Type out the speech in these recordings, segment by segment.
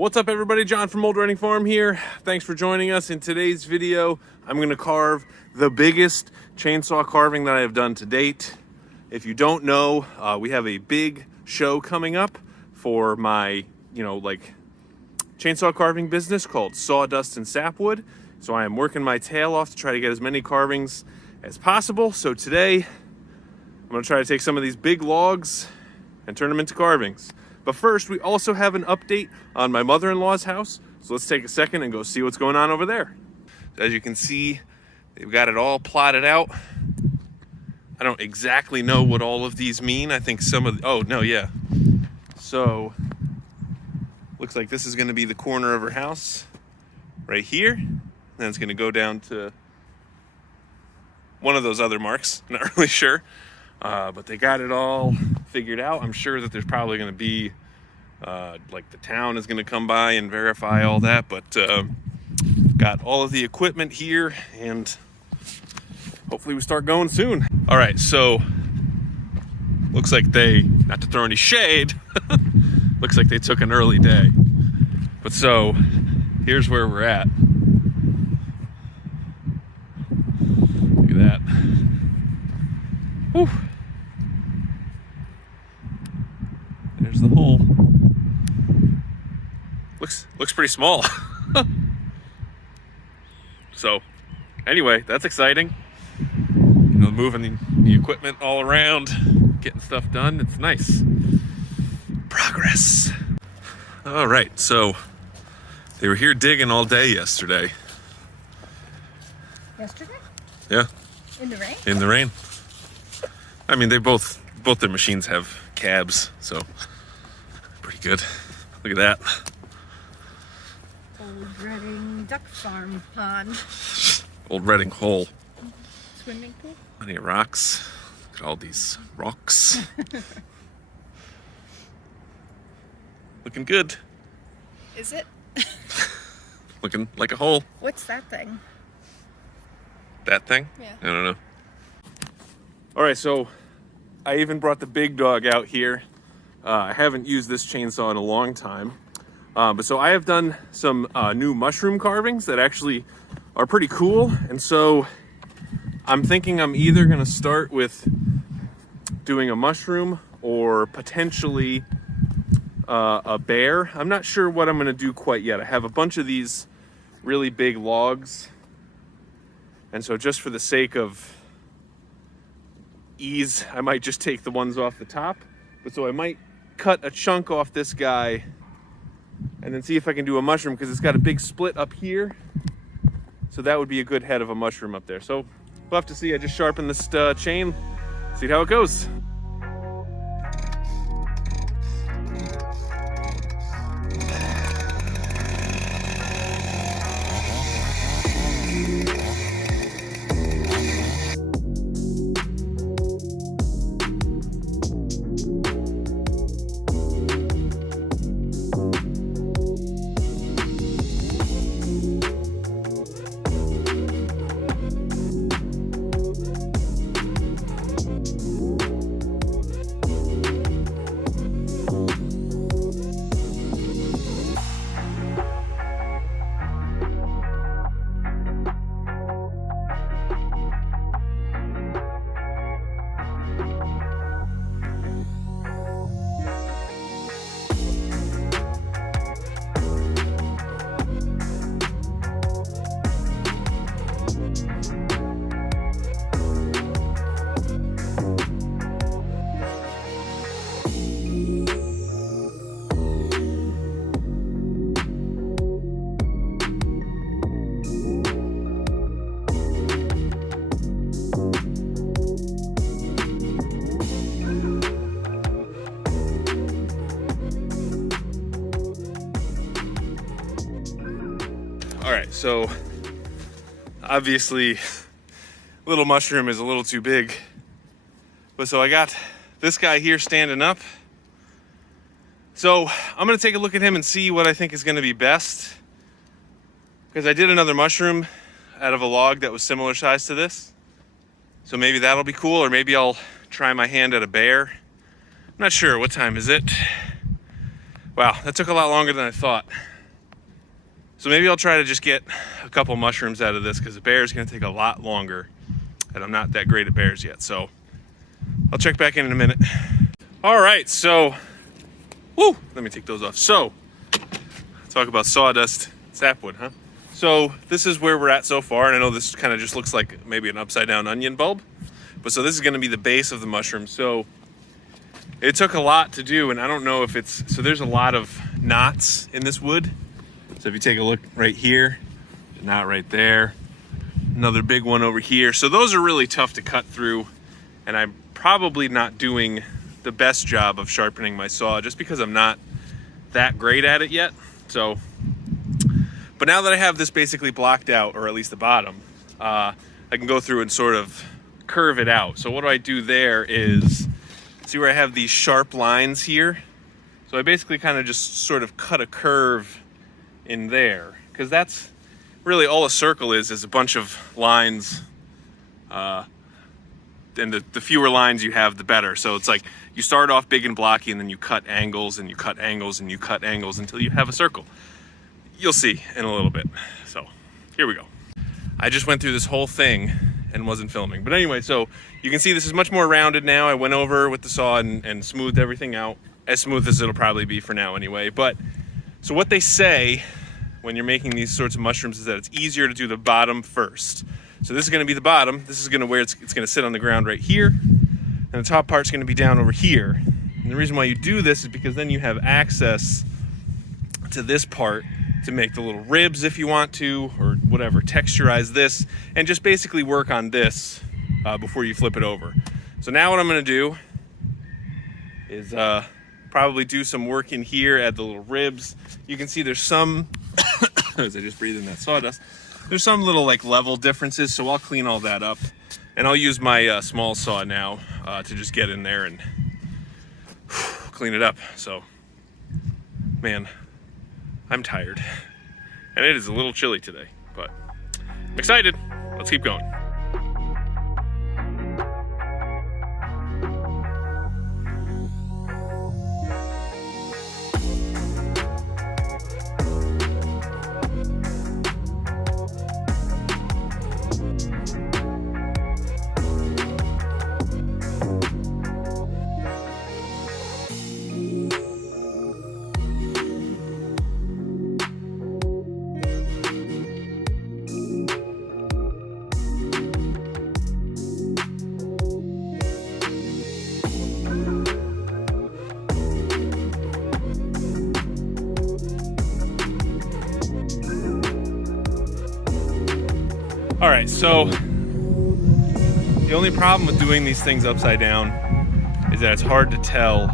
What's up everybody, John from Old Redding Farm here. Thanks for joining us. In today's video, I'm gonna carve the biggest chainsaw carving that I have done to date. If you don't know, we have a big show coming up for my, chainsaw carving business called Sawdust and Sapwood. So I am working my tail off to try to get as many carvings as possible. So today, I'm gonna try to take some of these big logs and turn them into carvings. But first, we also have an update on my mother-in-law's house. So let's take a second and go see what's going on over there. As you can see, they've got it all plotted out. I don't exactly know what all of these mean. I think some of So, looks like this is gonna be the corner of her house right here. Then it's gonna go down to one of those other marks, not really sure. But they got it all figured out. I'm sure that there's probably going to be, the town is going to come by and verify all that, but got all of the equipment here and hopefully we start going soon. All right, so looks like they, not to throw any shade, looks like they took an early day. But so, here's where we're at. Look at that. Whew. There's the hole. Looks pretty small. So, anyway, that's exciting. Moving the equipment all around, getting stuff done. It's nice. Progress. All right, so they were here digging all day yesterday. Yesterday? Yeah. In the rain? In the rain. I mean, they both their machines have cabs, so pretty good. Look at that. Old Redding Duck Farm Pond. Old Redding hole. Swimming pool? Plenty of rocks. Look at all these rocks. Looking good. Is it? Looking like a hole. What's that thing? That thing? Yeah. I don't know. All right, so I even brought the big dog out here. I haven't used this chainsaw in a long time. But so I have done some new mushroom carvings that actually are pretty cool. And so I'm thinking I'm either gonna start with doing a mushroom or potentially a bear. I'm not sure what I'm gonna do quite yet. I have a bunch of these really big logs. And so just for the sake of ease, I might just take the ones off the top. But so I might cut a chunk off this guy and then see if I can do a mushroom, because it's got a big split up here. So that would be a good head of a mushroom up there. So we'll have to see. I just sharpened this chain, see how it goes. All right, so obviously little mushroom is a little too big, but so I got this guy here standing up. So I'm gonna take a look at him and see what I think is gonna be best, because I did another mushroom out of a log that was similar size to this. So maybe that'll be cool, or maybe I'll try my hand at a bear. I'm not sure. What time is it? Wow, that took a lot longer than I thought. So maybe I'll try to just get a couple mushrooms out of this, because the bear is going to take a lot longer, and I'm not that great at bears yet. So I'll check back in a minute. All right, so, woo, let me take those off. So, talk about sawdust sapwood, huh? So this is where we're at so far, and I know this kind of just looks like maybe an upside down onion bulb, but so this is going to be the base of the mushroom. So it took a lot to do, and I don't know if it's, so there's a lot of knots in this wood. So if you take a look right here, a knot right there, another big one over here. So those are really tough to cut through, and I'm probably not doing the best job of sharpening my saw just because I'm not that great at it yet. So, but now that I have this basically blocked out, or at least the bottom, I can go through and sort of curve it out. So what do I do there is, see where I have these sharp lines here? So I basically kind of just sort of cut a curve in there, because that's really all a circle is a bunch of lines, and the fewer lines you have, the better. So it's like you start off big and blocky, and then you cut angles, and you cut angles, and you cut angles until you have a circle. You'll see in a little bit. So here we go. I just went through this whole thing and wasn't filming. But anyway, so you can see this is much more rounded now. I went over with the saw and smoothed everything out. As smooth as it'll probably be for now anyway. But so what they say when you're making these sorts of mushrooms is that it's easier to do the bottom first. So this is going to be the bottom. This is going to where it's going to sit on the ground right here. And the top part's going to be down over here. And the reason why you do this is because then you have access to this part to make the little ribs if you want to, or whatever, texturize this, and just basically work on this before you flip it over. So now what I'm going to do is probably do some work in here, add the little ribs. You can see there's some, as I just breathed in that sawdust, there's some little like level differences, so I'll clean all that up. And I'll use my small saw now to just get in there and clean it up. So, man, I'm tired. And it is a little chilly today, but I'm excited. Let's keep going. All right, so the only problem with doing these things upside down is that it's hard to tell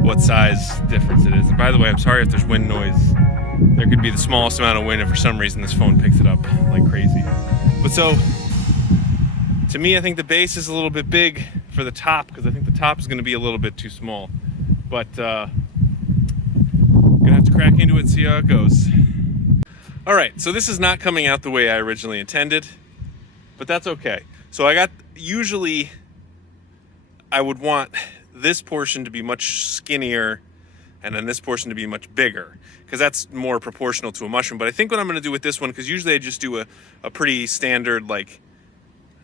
what size difference it is. And by the way, I'm sorry if there's wind noise. There could be the smallest amount of wind, and for some reason this phone picks it up like crazy. But so, to me, I think the base is a little bit big for the top, because I think the top is going to be a little bit too small. But gonna have to crack into it and see how it goes. All right, so this is not coming out the way I originally intended, but that's okay. So usually I would want this portion to be much skinnier and then this portion to be much bigger, because that's more proportional to a mushroom. But I think what I'm gonna do with this one, because usually I just do a pretty standard, like,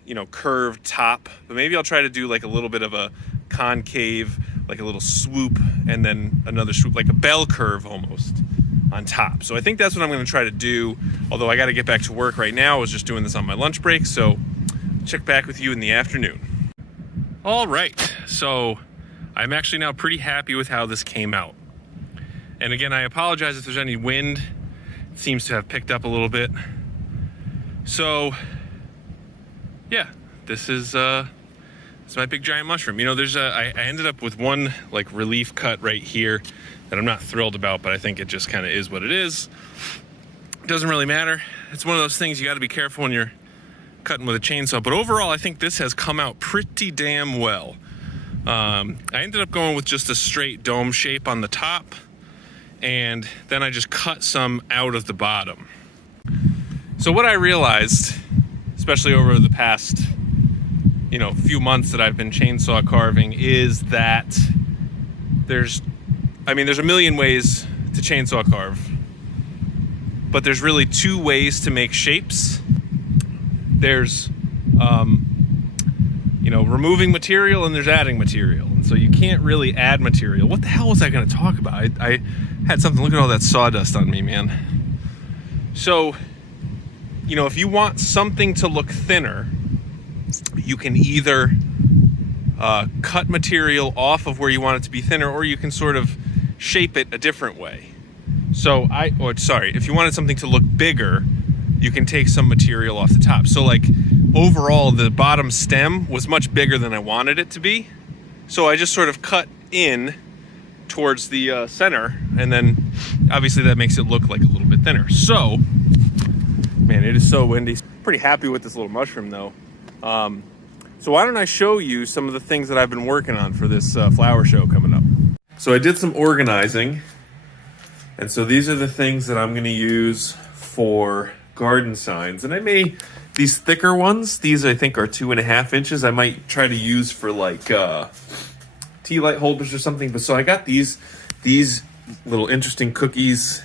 you know, curved top, but maybe I'll try to do like a little bit of a concave, like a little swoop, and then another swoop, like a bell curve almost on top. So I think that's what I'm going to try to do, although I got to get back to work right now. I was just doing this on my lunch break, so check back with you in the afternoon. All right, so I'm actually now pretty happy with how this came out. And again, I apologize if there's any wind. It seems to have picked up a little bit. So yeah, this is my big giant mushroom. You know, I ended up with one like relief cut right here that I'm not thrilled about, but I think it just kind of is what it is. It doesn't really matter. It's one of those things you got to be careful when you're cutting with a chainsaw. But overall, I think this has come out pretty damn well. I ended up going with just a straight dome shape on the top, and then I just cut some out of the bottom. So what I realized, especially over the past, you know, few months that I've been chainsaw carving, is that there's I mean, there's a million ways to chainsaw carve, but there's really two ways to make shapes. There's, removing material, and there's adding material. And so you can't really add material. What the hell was I going to talk about? I had something. Look at all that sawdust on me, man. So, if you want something to look thinner, you can either cut material off of where you want it to be thinner, or you can sort of shape it a different way. So if you wanted something to look bigger, you can take some material off the top. So like overall, the bottom stem was much bigger than I wanted it to be. So I just sort of cut in towards the center, and then obviously that makes it look like a little bit thinner. So, man, it is so windy. Pretty happy with this little mushroom though. So why don't I show you some of the things that I've been working on for this flower show coming up. So I did some organizing, and so these are the things that I'm going to use for garden signs. And I made these thicker ones. These I think are 2.5 inches. I might try to use for like tea light holders or something. But so I got these little interesting cookies.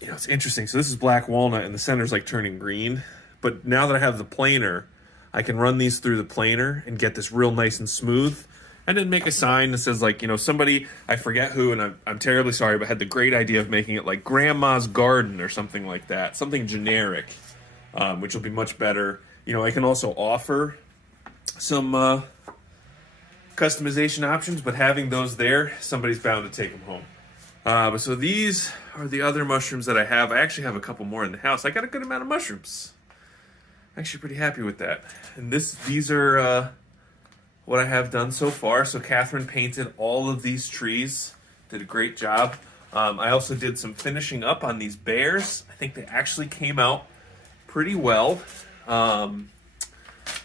It's interesting. So this is black walnut, and the center's like turning green. But now that I have the planer, I can run these through the planer and get this real nice and smooth. And then make a sign that says like, somebody, I forget who, and I'm terribly sorry, but had the great idea of making it like Grandma's Garden or something like that. Something generic, which will be much better. I can also offer some customization options, but having those there, somebody's bound to take them home. So these are the other mushrooms that I have. I actually have a couple more in the house. I got a good amount of mushrooms. Actually pretty happy with that. And these are what I have done so far. So Catherine painted all of these trees, did a great job. I also did some finishing up on these bears. I think they actually came out pretty well.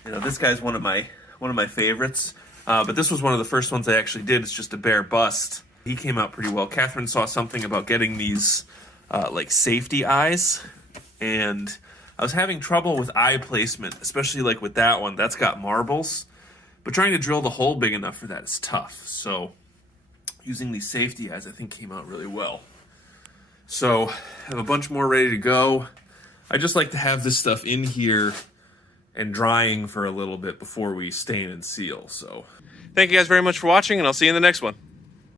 This guy's one of my favorites. But this was one of the first ones I actually did. It's just a bear bust. He came out pretty well. Catherine saw something about getting these like safety eyes, and I was having trouble with eye placement, especially like with that one. That's got marbles, but trying to drill the hole big enough for that is tough. So using these safety eyes, I think came out really well. So I have a bunch more ready to go. I just like to have this stuff in here and drying for a little bit before we stain and seal. So thank you guys very much for watching, and I'll see you in the next one.